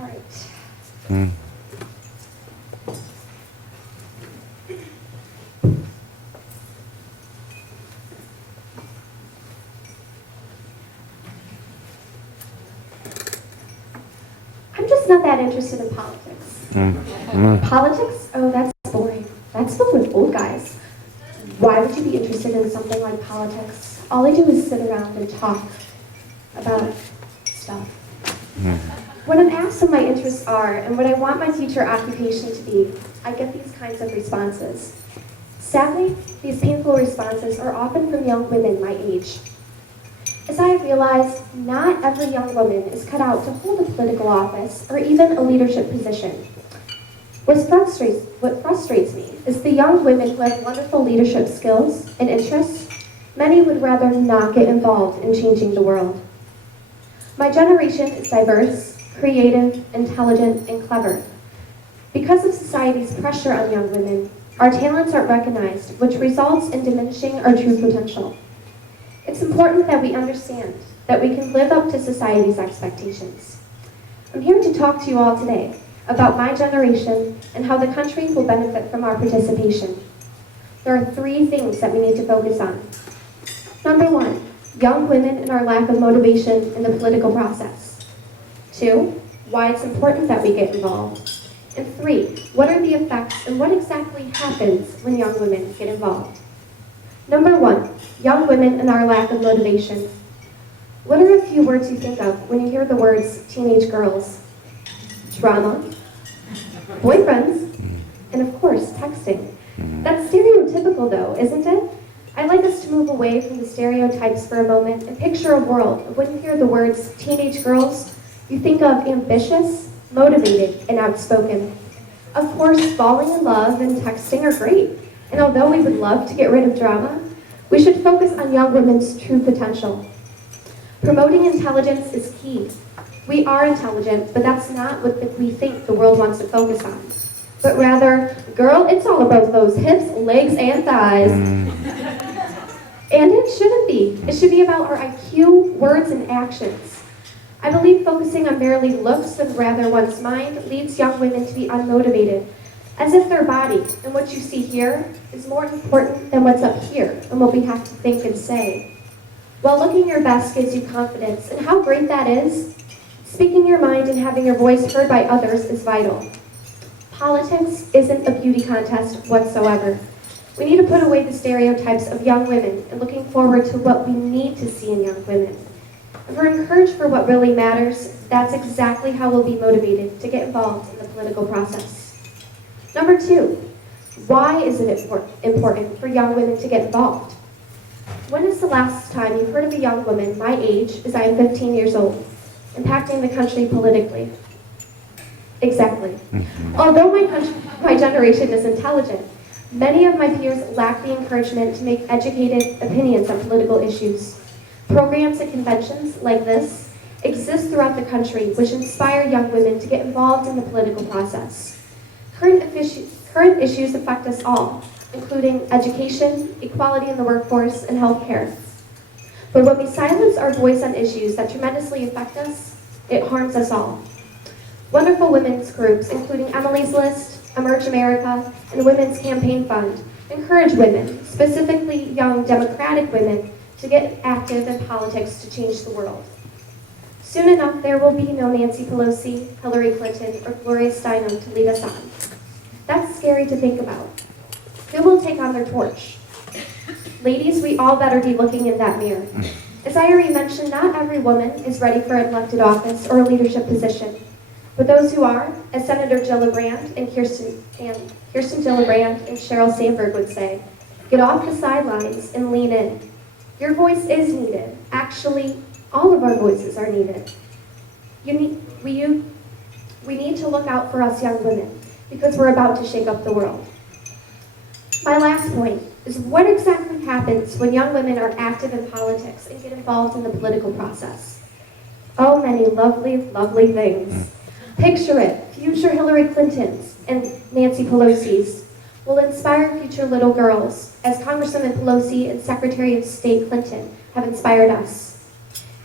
All right. I'm just not that interested in politics. Politics? Oh, that's boring. That's filled with old guys. Why would you be interested in something like politics? All I do is sit around and talk about stuff. When I'm asked what my interests are and what I want my future occupation to be, I get these kinds of responses. Sadly, these painful responses are often from young women my age. As I have realized, not every young woman is cut out to hold a political office or even a leadership position. What frustrates me is the young women who have wonderful leadership skills and interests, many would rather not get involved in changing the world. My generation is diverse, creative, intelligent, and clever. Because of society's pressure on young women, our talents aren't recognized, which results in diminishing our true potential. It's important that we understand that we can live up to society's expectations. I'm here to talk to you all today about my generation and how the country will benefit from our participation. There are 3 things that we need to focus on. Number 1, young women and our lack of motivation in the political process. 2, why it's important that we get involved. And 3, what are the effects and what exactly happens when young women get involved. Number 1, young women and our lack of motivation. What are a few words you think of when you hear the words teenage girls? Drama, boyfriends, and of course, texting. That's stereotypical though, isn't it? I'd like us to move away from the stereotypes for a moment and picture a world of when you hear the words teenage girls, you think of ambitious, motivated, and outspoken. Of course, falling in love and texting are great, and although we would love to get rid of drama, we should focus on young women's true potential. Promoting intelligence is key. We are intelligent, but that's not what we think the world wants to focus on. But rather, girl, it's all about those hips, legs, and thighs. And it shouldn't be. It should be about our IQ, words, and actions. I believe focusing on merely looks and rather one's mind leads young women to be unmotivated, as if their body and what you see here is more important than what's up here and what we have to think and say. While looking your best gives you confidence, and how great that is, speaking your mind and having your voice heard by others is vital. Politics isn't a beauty contest whatsoever. We need to put away the stereotypes of young women and looking forward to what we need to see in young women. If we're encouraged for what really matters, that's exactly how we'll be motivated to get involved in the political process. Number 2, why is it important for young women to get involved? When is the last time you've heard of a young woman my age, as I am 15 years old, impacting the country politically? Exactly. Although my generation is intelligent, many of my peers lack the encouragement to make educated opinions on political issues. Programs and conventions like this exist throughout the country which inspire young women to get involved in the political process. Current issues affect us all, including education, equality in the workforce, and healthcare. But when we silence our voice on issues that tremendously affect us, it harms us all. Wonderful women's groups, including Emily's List, Emerge America, and Women's Campaign Fund, encourage women, specifically young Democratic women, to get active in politics to change the world. Soon enough, there will be no Nancy Pelosi, Hillary Clinton, or Gloria Steinem to lead us on. That's scary to think about. Who will take on their torch? Ladies, we all better be looking in that mirror. As I already mentioned, not every woman is ready for an elected office or a leadership position. But those who are, as Senator Gillibrand and Kirsten Gillibrand and Sheryl Sandberg would say, get off the sidelines and lean in. Your voice is needed. Actually, all of our voices are needed. We need to look out for us young women because we're about to shake up the world. My last point is what exactly happens when young women are active in politics and get involved in the political process? Oh, many lovely, lovely things. Picture it, future Hillary Clintons and Nancy Pelosi's will inspire future little girls, as Congresswoman Pelosi and Secretary of State Clinton have inspired us.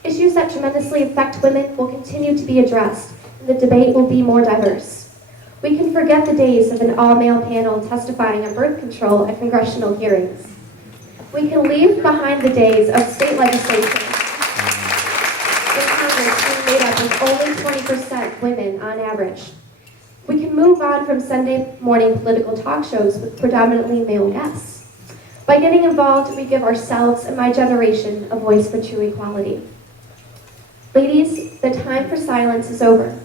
Issues that tremendously affect women will continue to be addressed, and The debate will be more diverse. We can forget the days of an all-male panel testifying on birth control at congressional hearings. We can leave behind the days of state legislation in Congress being made up with only 20% women on average. We can move on from Sunday morning political talk shows with predominantly male guests. By getting involved, we give ourselves and my generation a voice for true equality. Ladies, the time for silence is over.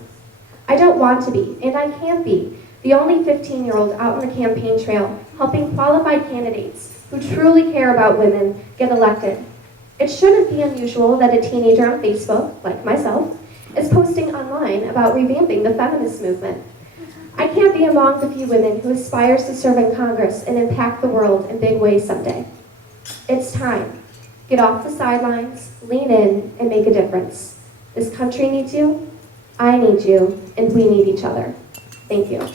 I don't want to be, and I can't be, the only 15-year-old out on the campaign trail helping qualified candidates who truly care about women get elected. It shouldn't be unusual that a teenager on Facebook, like myself, is posting online about revamping the feminist movement. I can't be among the few women who aspires to serve in Congress and impact the world in big ways someday. It's time. Get off the sidelines, lean in, and make a difference. This country needs you, I need you, and we need each other. Thank you.